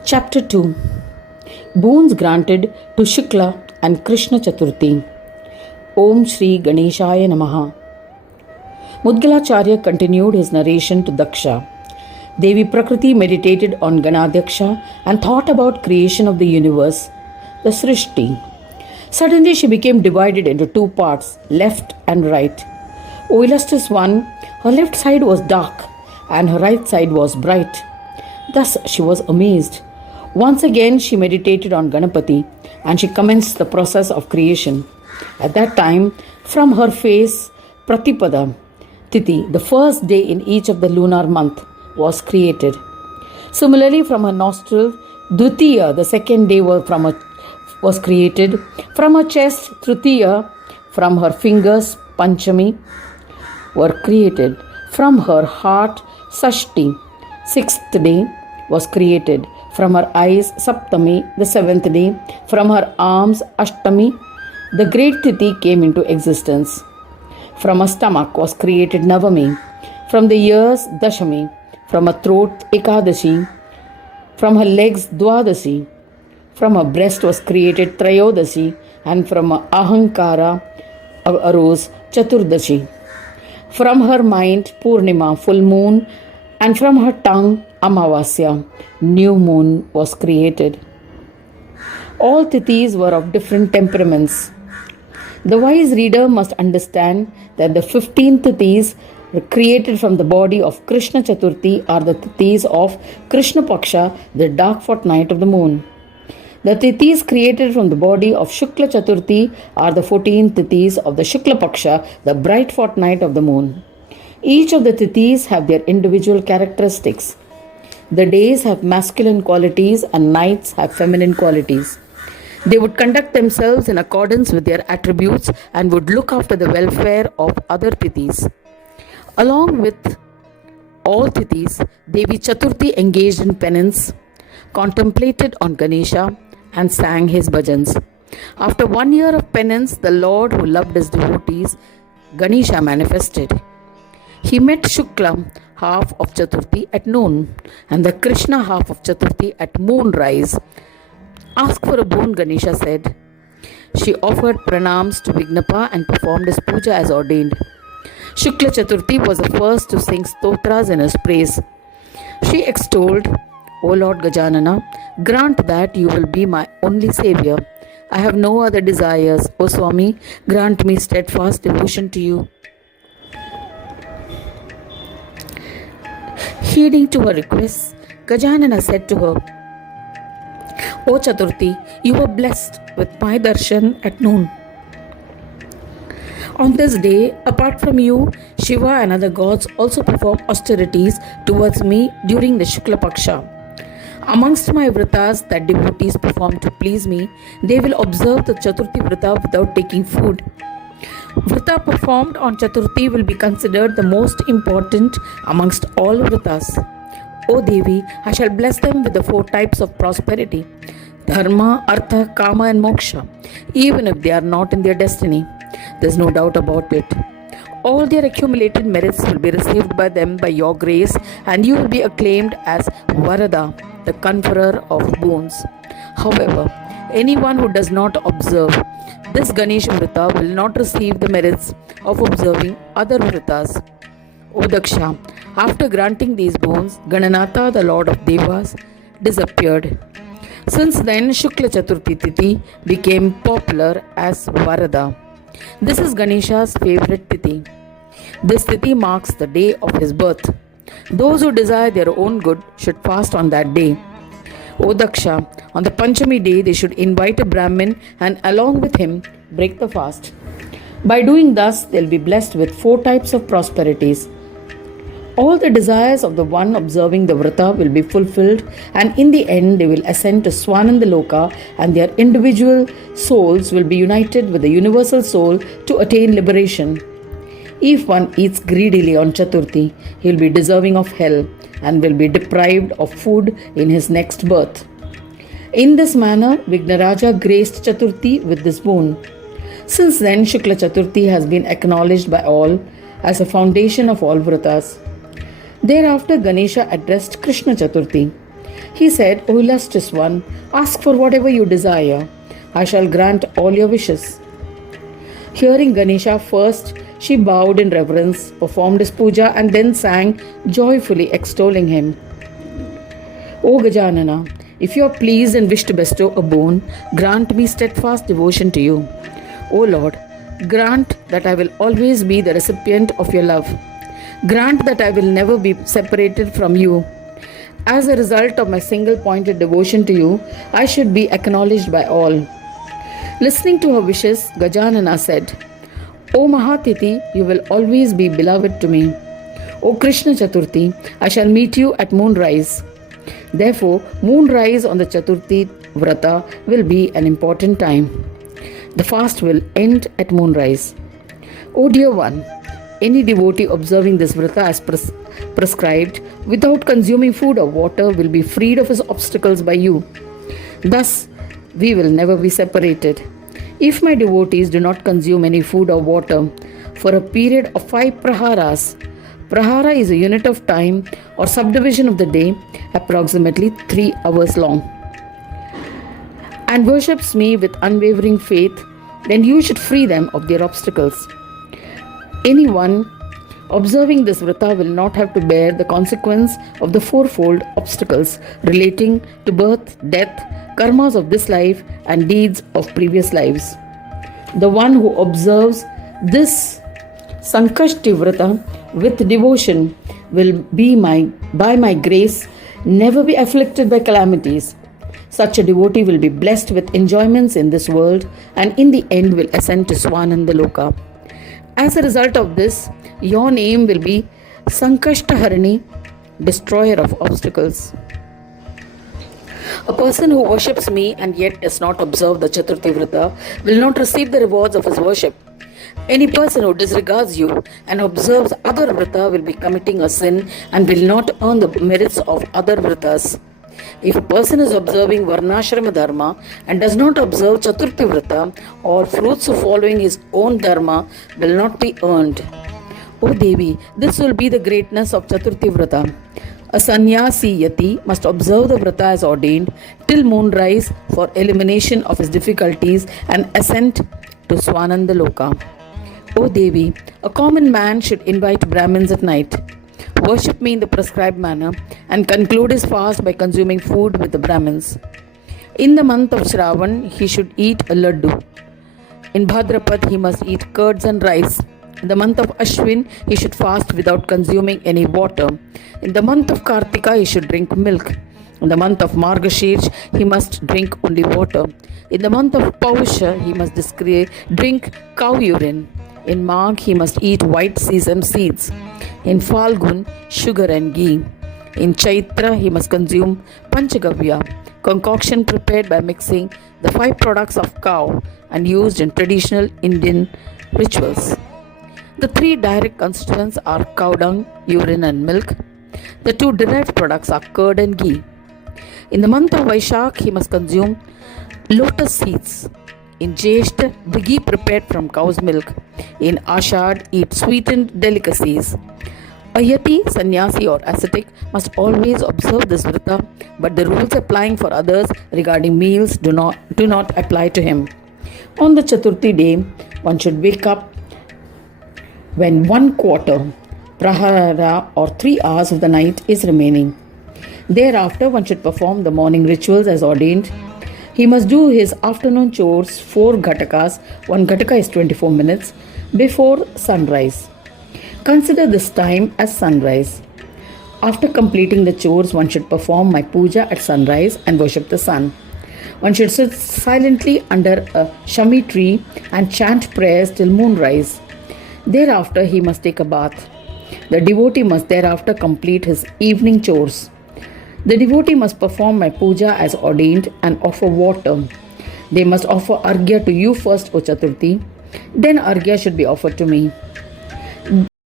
Chapter 2. Boons granted to Shukla and Krishna Chaturthi. Om Shri Ganeshaya Namaha. Mudgalacharya continued his narration to Daksha. Devi Prakriti meditated on Ganadyaksha and thought about creation of the universe, the Srishti. Suddenly she became divided into two parts, left and right. O illustrious one, her left side was dark and her right side was bright. Thus she was amazed. Once again she meditated on Ganapati and she commenced the process of creation. At that time, from her face, Pratipada, Tithi, the first day in each of the lunar month, was created. Similarly, from her nostril, Dutiya, the second day was created. From her chest, Tritiya, from her fingers, Panchami, were created. From her heart, Sashti, sixth day, was created. From her eyes, Saptami, the seventh day. From her arms, Ashtami, the great Tithi came into existence. From her stomach was created Navami. From the ears, Dashami. From her throat, Ekadashi. From her legs, Dwadasi. From her breast was created Trayodasi. And from her Ahankara arose Chaturdashi. From her mind, Purnima, full moon. And from her tongue, Amavasya, new moon, was created. All Tithis were of different temperaments. The wise reader must understand that the 15 Tithis created from the body of Krishna Chaturthi are the Tithis of Krishna Paksha, the dark fortnight of the moon. The Tithis created from the body of Shukla Chaturthi are the 14 Tithis of the Shukla Paksha, the bright fortnight of the moon. Each of the Tithis have their individual characteristics. The days have masculine qualities and nights have feminine qualities. They would conduct themselves in accordance with their attributes and would look after the welfare of other Tithis. Along with all Tithis, Devi Chaturthi engaged in penance, contemplated on Ganesha, and sang his bhajans. After 1 year of penance, the Lord who loved his devotees, Ganesha, manifested. He met Shukla, half of Chaturthi, at noon, and the Krishna half of Chaturthi at moonrise. Ask for a boon, Ganesha said. She offered pranams to Vignapa and performed his puja as ordained. Shukla Chaturthi was the first to sing stotras in his praise. She extolled, O Lord Gajanana, grant that you will be my only savior. I have no other desires. O Swami, grant me steadfast devotion to you. Heeding to her requests, Gajanana said to her, O Chaturthi, you were blessed with my darshan at noon. On this day, apart from you, Shiva and other gods also perform austerities towards me during the Shukla Paksha. Amongst my vratas that devotees perform to please me, they will observe the Chaturthi vrata without taking food. Vrata performed on Chaturthi will be considered the most important amongst all vratas. O Devi, I shall bless them with the 4 types of prosperity: Dharma, Artha, Kama and Moksha, even if they are not in their destiny. There is no doubt about it. All their accumulated merits will be received by them by your grace, and you will be acclaimed as Varada, the conferrer of boons. However, anyone who does not observe this Ganesha Vrata will not receive the merits of observing other Vratas. O Daksha, after granting these boons, Gananatha, the Lord of Devas, disappeared. Since then, Shukla Chaturthi Tithi became popular as Varada. This is Ganesha's favorite Tithi. This Tithi marks the day of his birth. Those who desire their own good should fast on that day. O Daksha, on the Panchami day they should invite a Brahmin and along with him break the fast. By doing thus, they will be blessed with 4 types of prosperities. All the desires of the one observing the vrata will be fulfilled, and in the end they will ascend to Swananda Loka, and their individual souls will be united with the universal soul to attain liberation. If one eats greedily on Chaturthi, he will be deserving of hell and will be deprived of food in his next birth. In this manner, Vignaraja graced Chaturthi with this boon. Since then, Shukla Chaturthi has been acknowledged by all as a foundation of all vratas. Thereafter, Ganesha addressed Krishna Chaturthi. He said, O illustrious one, ask for whatever you desire. I shall grant all your wishes. Hearing Ganesha first, she bowed in reverence, performed his puja, and then sang, joyfully extolling him. O Gajanana, if you are pleased and wish to bestow a boon, grant me steadfast devotion to you. O Lord, grant that I will always be the recipient of your love. Grant that I will never be separated from you. As a result of my single-pointed devotion to you, I should be acknowledged by all. Listening to her wishes, Gajanana said, O Mahatiti, you will always be beloved to me. O Krishna Chaturthi, I shall meet you at moonrise. Therefore, moonrise on the Chaturthi Vrata will be an important time. The fast will end at moonrise. O dear one, any devotee observing this Vrata as prescribed without consuming food or water will be freed of his obstacles by you. Thus, we will never be separated. If my devotees do not consume any food or water for a period of 5 praharas, prahara is a unit of time or subdivision of the day, approximately 3 hours long, and worships me with unwavering faith, then you should free them of their obstacles. Anyone observing this vrata will not have to bear the consequence of the fourfold obstacles relating to birth, death, karmas of this life, and deeds of previous lives. The one who observes this Sankashti Vrata with devotion will be by my grace never be afflicted by calamities. Such a devotee will be blessed with enjoyments in this world and in the end will ascend to Swananda Loka. As a result of this, your name will be Sankashtaharani, destroyer of obstacles. A person who worships me and yet does not observe the Chaturthi Vrata will not receive the rewards of his worship. Any person who disregards you and observes other Vrata will be committing a sin and will not earn the merits of other Vratas. If a person is observing Varnashrama Dharma and does not observe Chaturthi Vrata, or fruits of following his own Dharma will not be earned. O Devi, this will be the greatness of Chaturthi Vrata. A sannyasi yati must observe the Vrata as ordained till moonrise for elimination of his difficulties and ascent to Swananda Loka. O Devi, a common man should invite Brahmins at night, worship me in the prescribed manner, and conclude his fast by consuming food with the Brahmins. In the month of Shravan, he should eat a laddu. In Bhadrapad, he must eat curds and rice. In the month of Ashwin, he should fast without consuming any water. In the month of Kartika, he should drink milk. In the month of Margashirsh, he must drink only water. In the month of Pausha, he must drink cow urine. In Magh, he must eat white sesame seeds. In Falgun, sugar and ghee. In Chaitra, he must consume Panchagavya, concoction prepared by mixing the 5 products of cow and used in traditional Indian rituals. The 3 direct constituents are cow dung, urine and milk. The 2 derived products are curd and ghee. In the month of Vaishakh, he must consume lotus seeds. In Jeshta, the ghee prepared from cow's milk. In Ashad, eat sweetened delicacies. A yati, sannyasi or ascetic must always observe this vrata, but the rules applying for others regarding meals do not apply to him. On the Chaturthi day, one should wake up when 1/4 prahara or 3 hours of the night is remaining. Thereafter, one should perform the morning rituals as ordained. He must do his afternoon chores 4 ghatakas, 1 ghataka is 24 minutes, before sunrise. Consider this time as sunrise. After completing the chores, one should perform my puja at sunrise and worship the sun. One should sit silently under a shami tree and chant prayers till moonrise. Thereafter, he must take a bath. The devotee must thereafter complete his evening chores. The devotee must perform my puja as ordained and offer water. They must offer arghya to you first, O Chaturthi. Then arghya should be offered to me.